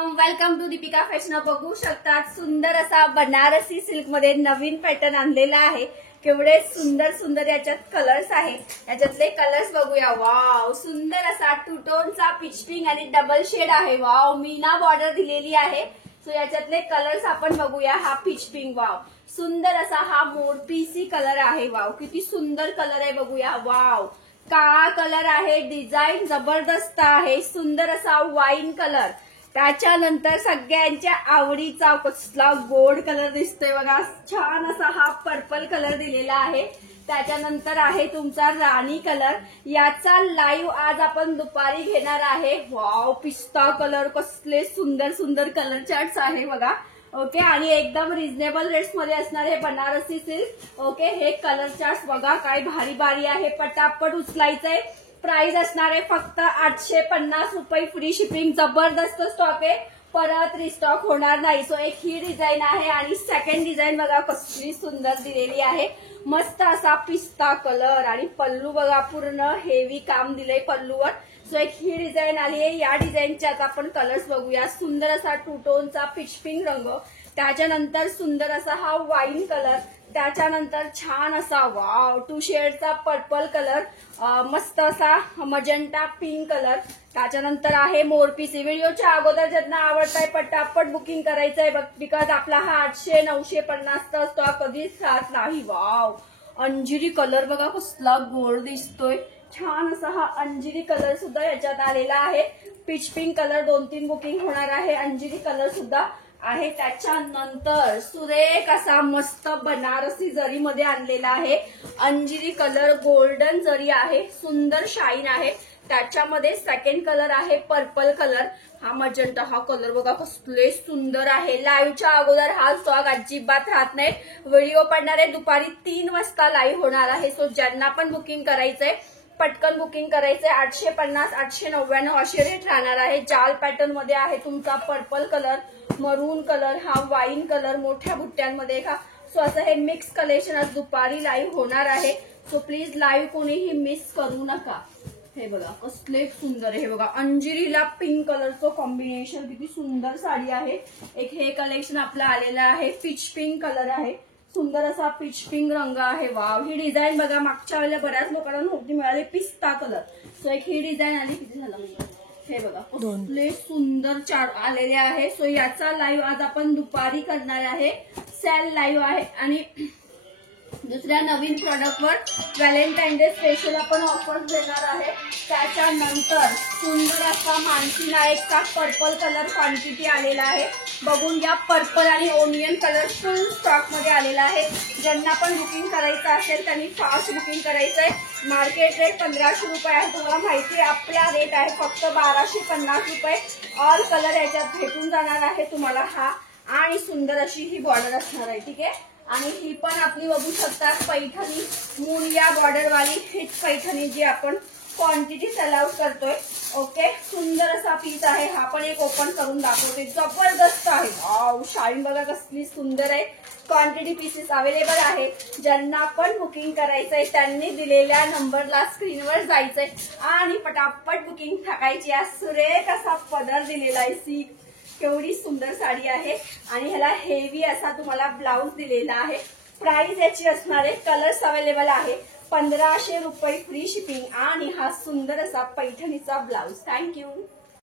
Welcome to Deepika fashion. बघू शकतात सुंदर असा बनारसी सिल्क मध्ये नवीन पॅटर्न आणलेला आहे. केवढे सुंदर सुंदर याच्यात कलर्स आहे. याच्यातले कलर्स बघूया. वाव, सुंदर असा टू टोनचा पीच पिंक आणि डबल शेड आहे. वाव, मीना बॉर्डर दिलेली आहे. सो याच्यातले कलर्स आपण बघूया. हा पीच पिंक, वाव सुंदर असा हा मोरपीसी कलर आहे. वाव, किती सुंदर कलर आहे बघूया. वाव, काळा कलर आहे. डिझाईन जबरदस्त आहे. सुंदर असा वाईन कलर. त्याच्यानंतर सगळ्यांच्या आवडीचा कसला गोल्ड कलर दिसतोय बघा. छान असा हा पर्पल कलर दिलेला आहे. त्याच्यानंतर आहे तुमचा राणी कलर. याचा लाईव्ह आज आपण दुपारी घेणार आहे. वाव, पिस्ता कलर. कसले सुंदर सुंदर कलर चार्ट्स आहे बघा. ओके, आणि एकदम रिझनेबल रेट्स मध्ये असणार हे बनारसी सिल्क. ओके, हे कलर चार्ट्स बघा काय भारी भारी आहे. पटापट उचलायचंय. प्राइस असणार आहे फक्त 850 रुपये. Free shipping. जबरदस्त स्टॉक आहे. परत रिस्टॉक होणार नाही. सो एक ही डिझाईन आहे आणि सेकंड डिझाईन बघा कसली सुंदर दिलेली आहे. मस्त असा पिस्ता कलर आणि पल्लू बघा पूर्ण हेवी काम दिलंय पल्लूवर. सो एक ही डिझाईन आली आहे. या डिझाईनचे आता आपण कलर्स बघूया. सुंदर असा टू टोनचा पीच पिंक रंग. त्याच्यानंतर सुंदर असा हा वाईन कलर. त्याच्यानंतर छान असा वाव टू शेडचा पर्पल कलर. मस्त असा मजंटा पिंक कलर. त्याच्यानंतर आहे मोरपीसी. व्हिडिओच्या अगोदर ज्यांना आवडताय पटापट बुकिंग करायचंय बिकॉज आपला हा 800-950चा स्टॉक कधीच राहत नाही. वाव, अंजिरी कलर बघा कसला गोल्ड दिसतोय. छान असा हा अंजिरी कलर सुद्धा याच्यात आलेला आहे. पीच पिंक कलर 2-3 बुकिंग होणार आहे. अंजिरी कलर सुद्धा आहे. त्याच्यानंतर सुरेख असा मस्त बनारसी जरीमध्ये आणलेला आहे. अंजिरी कलर गोल्डन जरी आहे. सुंदर शाईन आहे. त्याच्यामध्ये सेकंड कलर आहे पर्पल कलर. हा मजंटा हा कलर बघा कसले सुंदर आहे. लाईव्हच्या अगोदर हा स्टॉक अजिबात राहत नाही. व्हिडिओ पडणार आहे दुपारी 3 वाजता लाईव्ह होणार आहे. सो ज्यांना पण बुकिंग करायचंय पटकन बुकिंग करायचंय. 850, 899 असे रेट राहणार आहे. जाल पॅटर्न मध्ये आहे तुमचा पर्पल कलर, मरून कलर, हा वाईन कलर मोठ्या बुट्ट्यांमध्ये का. सो असं हे मिक्स कलेक्शन आज दुपारी लाईव्ह होणार आहे. सो प्लीज लाईव्ह कोणीही मिस करू नका. हे बघा कसले सुंदर आहे. हे बघा अंजिरीला पिंक कलरचं कॉम्बिनेशन. किती सुंदर साडी आहे. एक हे कलेक्शन आपलं आलेलं आहे. पीच पिंक कलर आहे. सुंदर असा पीच पिंक रंग आहे. वाव, ही डिझाईन बघा मागच्या वेळेला बऱ्याच लोकांना नव्हती मिळाली. पिस्ता कलर. सो एक ही डिझाईन आली. किती झालं हे बघा कसले सुंदर चार आलेले आहे. सो याचा लाईव्ह आज आपण दुपारी करणार आहे. सेल लाईव्ह आहे. आणि दुसऱ्या नवीन प्रॉडक्टवर व्हॅलेंटाईन डे स्पेशल आपण ऑफर देणार आहे. त्याच्यानंतर सुंदर असा मानसी नायकचा पर्पल कलर क्वांटिटी आलेला आहे. बघून घ्या. पर्पल आणि ओनियन कलर फुल स्टॉक मध्ये आलेला आहे. ज्यांना पण बुकिंग करायचं असेल त्यांनी फास्ट बुकिंग करायचंय. मार्केट रेट 1500 रुपये आहे. तुम्हाला माहिती आहे आपला रेट आहे फक्त 1250 रुपये. ऑल कलर याच्यात भेटून जाणार आहे तुम्हाला. हा आणि सुंदर अशी ही बॉर्डर असणार आहे. ठीक आहे. आणि ही पण आपली बघू शकता पैठणी मुनिया बॉर्डरवाली हिच पैठणी जी आपण क्वांटिटी सेल आउट करतोय. ओके, सुंदर असा पीस आहे. हा पण एक ओपन करून दाखवते. जबरदस्त आहे. वाव, शाईन बघा कसली सुंदर आहे. क्वांटिटी पीसेस अवेलेबल आहे. ज्यांना पण बुकिंग करायचंय त्यांनी दिलेल्या नंबरला स्क्रीनवर जायचंय आणि पटापट बुकिंग टाकायची. आज सुरेख असा पदर दिलेला आहे. सी केवढी सुंदर साडी आहे. आणि ह्याला हेवी असा तुम्हाला ब्लाउज दिलेला आहे. प्राइस याची असणार आहे. कलर्स अवेलेबल आहे. 1500 रुपये फ्री शिपिंग आणि हा सुंदर असा पैठणीचा ब्लाउज. थँक्यू.